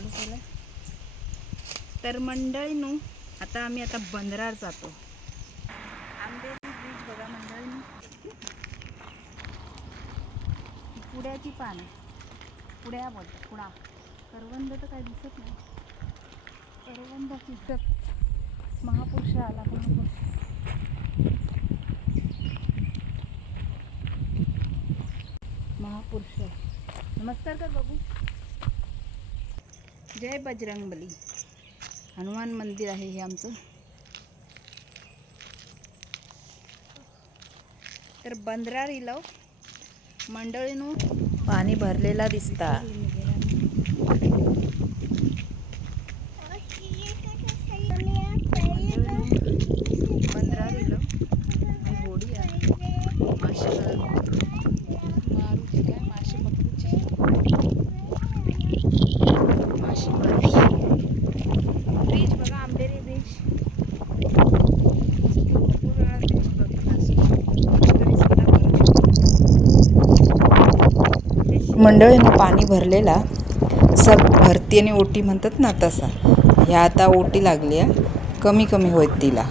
चालू केलं. तर मंडळींनो आता आम्ही बंदरार जातो. आंबेरी ब्रिज बघा मंडळींनो. पुड्याची पान आहे. पुड्या बोलतात पुडा. करवंद तर काही दिसत नाही. करवंदाची महापुरुष आला. महापुरुष नमस्कार कर बाबू. जय बजरंगबली. हनुमान मंदिर आहे हे आमचं. तर बंदरार इलाव मंडळीनो पाणी भरलेला दिसता. बंदरार इलाव होडी आहे. मासे मारूची काय मासे पकडूची मासे ब्रिज बघा. आंबेरी ब्रिज मंडळीनं पाणी भरलेला. सब भरती आणि ओटी म्हणतात ना तसा. ह्या आता ओटी लागली आहे. कमी कमी होत तिला.